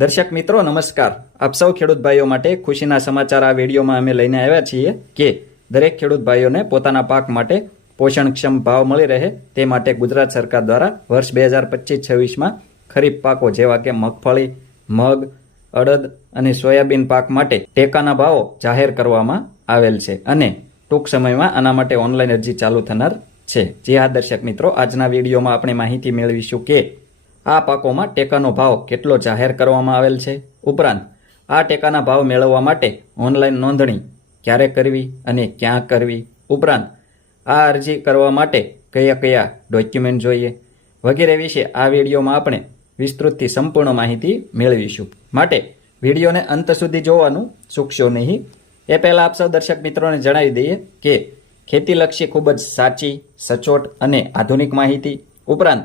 દર્શક મિત્રો, નમસ્કાર. આપ સૌ ખેડૂત ભાઈઓ માટે ખુશીના સમાચાર આ વિડીયોમાં અમે લઈને આવ્યા છીએ કે દરેક ખેડૂત ભાઈઓને પોતાના પાક માટે પોષણક્ષમ ભાવ મળી રહે તે માટે ગુજરાત સરકાર દ્વારા વર્ષ બે હજાર પચીસ છવ્વીસમાં ખરીફ પાકો જેવા કે મગફળી, મગ, અડદ અને સોયાબીન પાક માટે ટેકાના ભાવો જાહેર કરવામાં આવેલ છે અને ટૂંક સમયમાં આના માટે ઓનલાઈન અરજી ચાલુ થનાર છે. જે હા, દર્શક મિત્રો, આજના વિડીયોમાં આપણે માહિતી મેળવીશું કે આ પાકોમાં ટેકાનો ભાવ કેટલો જાહેર કરવામાં આવેલ છે? ઉપરાંત, આ ટેકાના ભાવ મેળવવા માટે ઓનલાઈન નોંધણી ક્યારે કરવી અને ક્યાં કરવી? ઉપરાંત, આ અરજી કરવા માટે કયા કયા ડોક્યુમેન્ટ જોઈએ? વગેરે વિશે આ વિડીયોમાં આપણે વિસ્તૃતથી સંપૂર્ણ માહિતી મેળવીશું. માટે વિડીયોને અંત સુધી જોવાનું ચૂકશો નહીં. એ પહેલાં આપ સૌ દર્શક મિત્રોને જણાવી દઈએ કે ખેતીલક્ષી ખૂબ જ સાચી, સચોટ અને આધુનિક માહિતી. ઉપરાંત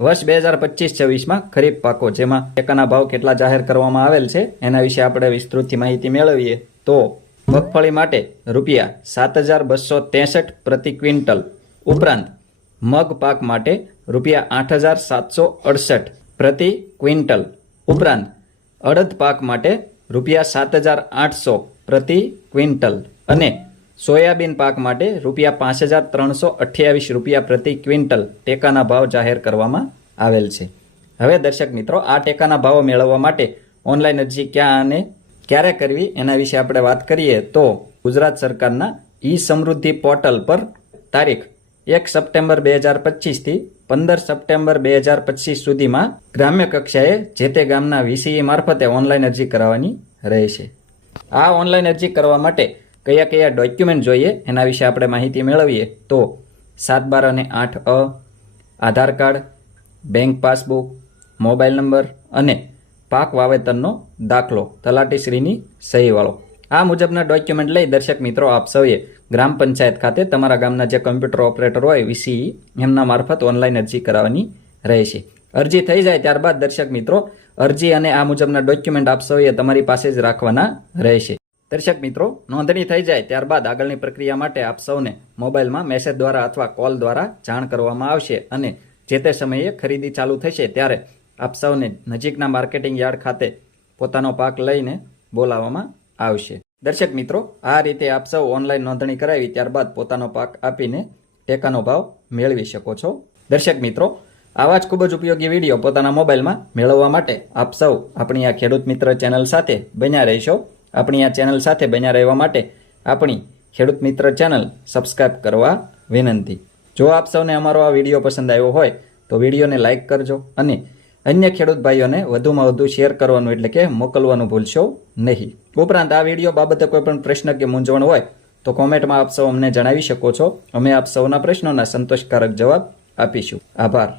વર્ષ બે હજાર પચીસ છવ્વીસમાં ખરીફ પાકો, જેમાં ટેકાના ભાવ કેટલા જાહેર કરવામાં આવેલ છે, એના વિશે આપણે વિસ્તૃતથી માહિતી મેળવીએ તો મગફળી માટે રૂપિયા સાત હજાર બસો ત્રેસઠ પ્રતિ ક્વિન્ટલ ઉપરાંત મગ પાક માટે રૂપિયા આઠ હજાર સાતસો અડસઠ પ્રતિ ક્વિન્ટલ ઉપરાંત અડદ પાક માટે રૂપિયા સાત હજાર આઠસો પ્રતિ ક્વિન્ટલ અને સોયાબીન પાક માટે રૂપિયા પાંચ હજાર ત્રણસો અઠ્યાવીસ રૂપિયા પ્રતિ ક્વિન્ટલ ટેકાના ભાવ જાહેર કરવામાં આવેલ છે. હવે દર્શક મિત્રો, આ ટેકાના ભાવો મેળવવા માટે ઓનલાઈન અરજી ક્યાં અને ક્યારે કરવી એના વિશે આપણે વાત કરીએ તો ગુજરાત સરકારના ઈ સમૃદ્ધિ પોર્ટલ પર તારીખ એક સપ્ટેમ્બર બે હજાર પચીસથી પંદર સપ્ટેમ્બર બે હજાર પચીસ સુધીમાં ગ્રામ્ય કક્ષાએ જે તે ગામના વીસીઈ મારફતે ઓનલાઈન અરજી કરાવવાની રહેશે. આ ઓનલાઈન અરજી કરવા માટે કયા કયા ડોક્યુમેન્ટ જોઈએ એના વિશે આપણે માહિતી મેળવીએ તો સાત બાર અને આઠ અ, Aadhaar card bank passbook mobile number અને પાક વાવેતરનો દાખલો તલાટીશ્રીની સહીવાળો. આ મુજબના ડોક્યુમેન્ટ લઈ દર્શક મિત્રો આપ સૌએ ગ્રામ પંચાયત ખાતે તમારા ગામના જે કમ્પ્યુટર ઓપરેટર હોય વીસીઈ એમના મારફત ઓનલાઈન અરજી કરાવવાની રહેશે. અરજી થઈ જાય ત્યારબાદ દર્શક મિત્રો, અરજી અને આ મુજબના ડોક્યુમેન્ટ આપ સૌએ તમારી પાસે જ રાખવાના રહેશે. દર્શક મિત્રો, નોંધણી થઈ જાય ત્યારબાદ આગળની પ્રક્રિયા માટે આપ સૌને મોબાઈલમાં મેસેજ દ્વારા અથવા કોલ દ્વારા જાણ કરવામાં આવશે અને જે તે સમયે ખરીદી ચાલુ થશે ત્યારે આપ સૌને નજીકના માર્કેટિંગ યાર્ડ ખાતે પોતાનો પાક લઈને બોલાવવામાં આવશે. દર્શક મિત્રો, આ રીતે આપ સૌ ઓનલાઈન નોંધણી કરાવી ત્યારબાદ પોતાનો પાક આપીને ટેકાનો ભાવ મેળવી શકો છો. દર્શક મિત્રો, આવા જ ખૂબ જ ઉપયોગી વીડિયો પોતાના મોબાઈલમાં મેળવવા માટે આપ સૌ આપણી આ ખેડૂત મિત્ર ચેનલ સાથે બન્યા રહેશો. આપણી આ ચેનલ સાથે બન્યા રહેવા માટે આપણી ખેડૂત મિત્ર ચેનલ સબસ્ક્રાઇબ કરવા વિનંતી. જો આપ સૌને અમારો આ વીડિયો પસંદ આવ્યો હોય, તો વિડીયોને લાઇક કરજો અને અન્ય ખેડૂત ભાઈઓને વધુમાં વધુ શેર કરવાનું એટલે કે મોકલવાનું ભૂલશો નહીં. ઉપરાંત આ વીડિયો બાબતે કોઈ પણ પ્રશ્ન કે મૂંઝવણ હોય, તો કોમેન્ટમાં આપ સૌ અમને જણાવી શકો છો. અમે આપ સૌના પ્રશ્નોના સંતોષકારક જવાબ આપીશું. આભાર.